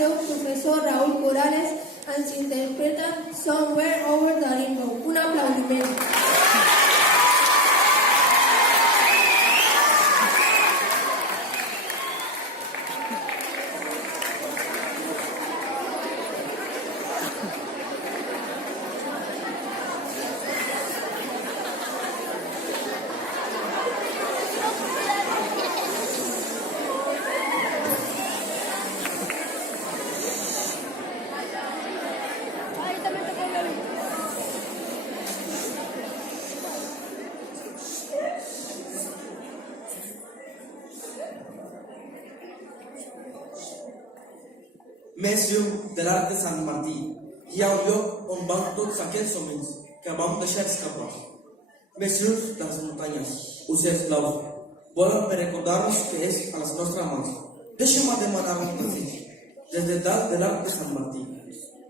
seu professor Raúl Corales ens interpreta Somewhere Over the Rainbow. Un aplaudiment. Més lluny de l'arc de Sant Martí hi ha un lloc on van tots aquells somnis que vam deixar escapar. Més lluny de les muntanyes, ocells blaus, volen per recordar-nos que és a les nostres mans. Deixa'm demanar un desig, des de dalt de l'arc de Sant Martí,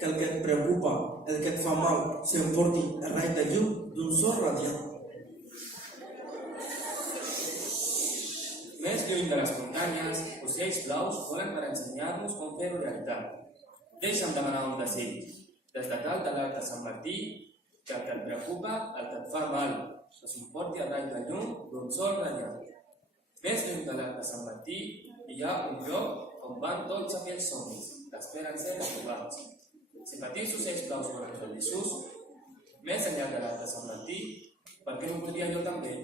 que el que et preocupa, el que et fa mal, s'emporti el raig de llum d'un sol radiant. Més lluny de les muntanyes, ocells blaus volen per ensenyar-nos com fer-ho realitat. Deixa'm demanar un desig, des de dalt de l'arc de Sant Martí, que el que et preocupa, el que et fa mal, que s'emporti el raig de llum d'un sol radiant. Més lluny de l'arc de Sant Martí hi ha un lloc on van tots aquells somnis, que esperen ser aprovats. Si petits ocells blaus volen feliços, més enllà de l'arc de Sant Martí, per què no podria jo també?